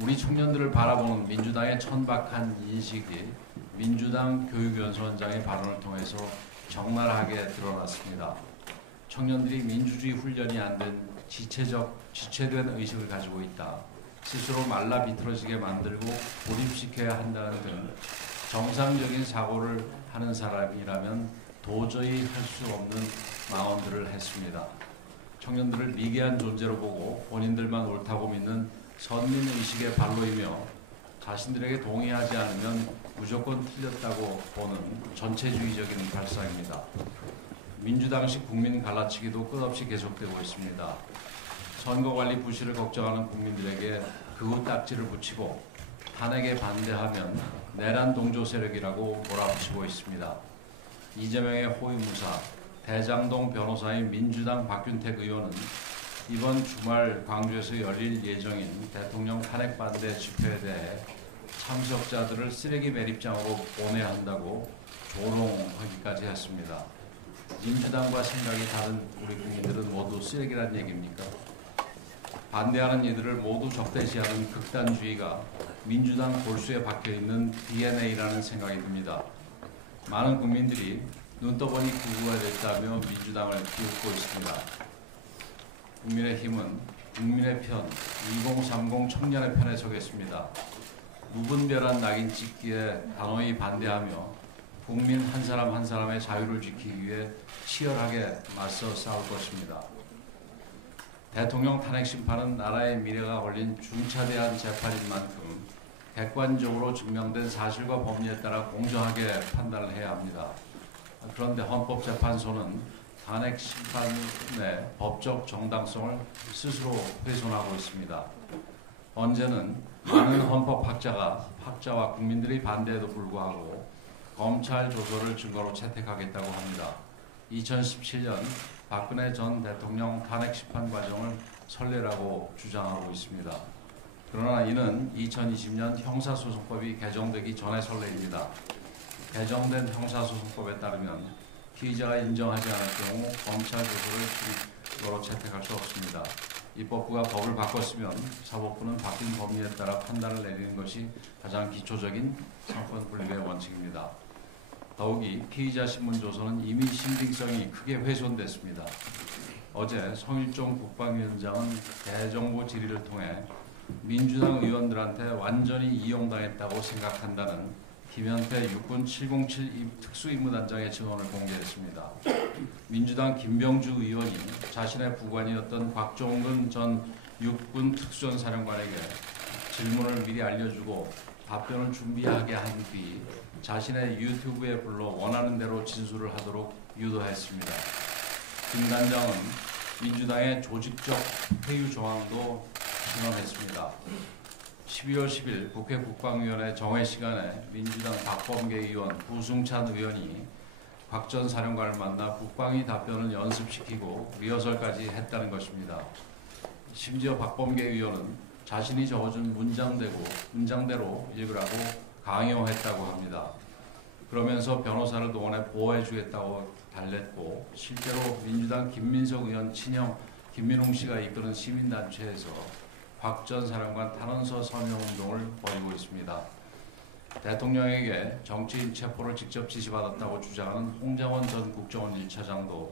우리 청년들을 바라보는 민주당의 천박한 인식이 민주당 교육연수원장의 발언을 통해서 적나라하게 드러났습니다. 청년들이 민주주의 훈련이 안 된 지체된 의식을 가지고 있다. 스스로 말라 비틀어지게 만들고 고립시켜야 한다는 등 정상적인 사고를 하는 사람이라면 도저히 할 수 없는 망언들을 했습니다. 청년들을 미개한 존재로 보고 본인들만 옳다고 믿는 선민의식의 발로이며 자신들에게 동의하지 않으면 무조건 틀렸다고 보는 전체주의적인 발상입니다. 민주당식 국민 갈라치기도 끝없이 계속되고 있습니다. 선거관리 부실을 걱정하는 국민들에게 극우 딱지를 붙이고 탄핵에 반대하면 내란 동조 세력이라고 몰아붙이고 있습니다. 이재명의 호위무사 대장동 변호사인 민주당 박균택 의원은 이번 주말 광주에서 열릴 예정인 대통령 탄핵 반대 집회에 대해 참석자들을 쓰레기 매립장으로 보내야 한다고 조롱하기까지 했습니다. 민주당과 생각이 다른 우리 국민들은 모두 쓰레기란 얘기입니까? 반대하는 이들을 모두 적대시하는 극단주의가 민주당 골수에 박혀있는 DNA라는 생각이 듭니다. 많은 국민들이 눈떠보니 구구가 됐다며 민주당을 비웃고 있습니다. 국민의힘은 국민의 편, 2030 청년의 편에 서겠습니다. 무분별한 낙인 찍기에 단호히 반대하며 국민 한 사람 한 사람의 자유를 지키기 위해 치열하게 맞서 싸울 것입니다. 대통령 탄핵 심판은 나라의 미래가 걸린 중차대한 재판인 만큼 객관적으로 증명된 사실과 법리에 따라 공정하게 판단을 해야 합니다. 그런데 헌법재판소는 탄핵 심판의 법적 정당성을 스스로 훼손하고 있습니다. 언제는 많은 헌법학자와 국민들의 반대에도 불구하고 검찰 조서를 증거로 채택하겠다고 합니다. 2017년 박근혜 전 대통령 탄핵 심판 과정을 선례라고 주장하고 있습니다. 그러나 이는 2020년 형사소송법이 개정되기 전의 선례입니다. 개정된 형사소송법에 따르면 피의자가 인정하지 않을 경우 검찰 조서를 증거로 채택할 수 없습니다. 입법부가 법을 바꿨으면 사법부는 바뀐 법리에 따라 판단을 내리는 것이 가장 기초적인 상권 분립의 원칙입니다. 더욱이 피의자 신문 조서는 이미 신빙성이 크게 훼손됐습니다. 어제 성일종 국방위원장은 대정부 질의를 통해 민주당 의원들한테 완전히 이용당했다고 생각한다는 김현태 육군 707 특수임무단장의 증언을 공개했습니다. 민주당 김병주 의원이 자신의 부관이었던 곽종근 전 육군 특수전사령관에게 질문을 미리 알려주고 답변을 준비하게 한 뒤 자신의 유튜브에 불러 원하는 대로 진술을 하도록 유도했습니다. 김 단장은 민주당의 조직적 회유 정황도 신원했습니다. 12월 10일 국회 국방위원회 정회 시간에 민주당 박범계 의원, 구승찬 의원이 곽 전 사령관을 만나 국방위 답변을 연습시키고 리허설까지 했다는 것입니다. 심지어 박범계 의원은 자신이 적어준 문장대로 읽으라고 강요했다고 합니다. 그러면서 변호사를 동원해 보호해주겠다고 달랬고 실제로 민주당 김민석 의원 친형 김민웅 씨가 이끄는 시민단체에서 곽 전 사령관 탄원서 서명운동을 벌이고 있습니다. 대통령에게 정치인 체포를 직접 지시받았다고 주장하는 홍장원 전 국정원 1차장도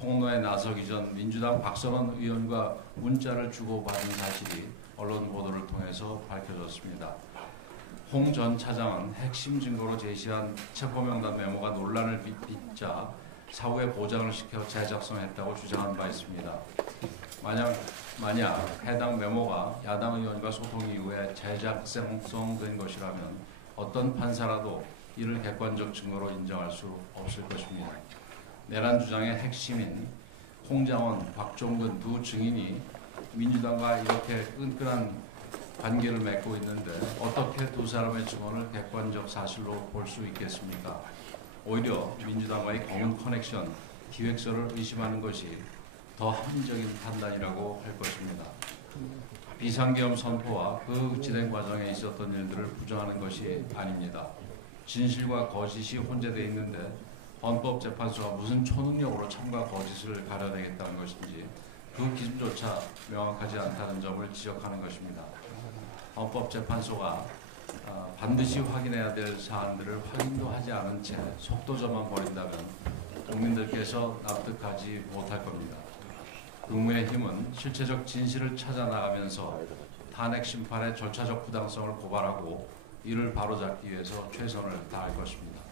폭로에 나서기 전 민주당 박선원 의원과 문자를 주고받은 사실이 언론 보도를 통해서 밝혀졌습니다. 홍 전 차장은 핵심 증거로 제시한 체포명단 메모가 논란을 빚자 사후에 보장을 시켜 재작성했다고 주장한 바 있습니다. 만약 해당 메모가 야당 의원과 소통 이후에 재작성된 것이라면 어떤 판사라도 이를 객관적 증거로 인정할 수 없을 것입니다. 내란 주장의 핵심인 홍장원, 박종근 두 증인이 민주당과 이렇게 끈끈한 관계를 맺고 있는데 어떻게 두 사람의 증언을 객관적 사실로 볼 수 있겠습니까? 오히려 민주당과의 검은 커넥션, 기획서를 의심하는 것이 더 합리적인 판단이라고 할 것입니다. 비상계엄 선포와 그 진행 과정에 있었던 일들을 부정하는 것이 아닙니다. 진실과 거짓이 혼재되어 있는데 헌법재판소가 무슨 초능력으로 참과 거짓을 가려내겠다는 것인지 그 기준조차 명확하지 않다는 점을 지적하는 것입니다. 헌법재판소가 반드시 확인해야 될 사안들을 확인도 하지 않은 채 속도전만 벌인다면 국민들께서 납득하지 못할 겁니다. 의무의 힘은 실체적 진실을 찾아나가면서 탄핵 심판의 절차적 부당성을 고발하고 이를 바로잡기 위해서 최선을 다할 것입니다.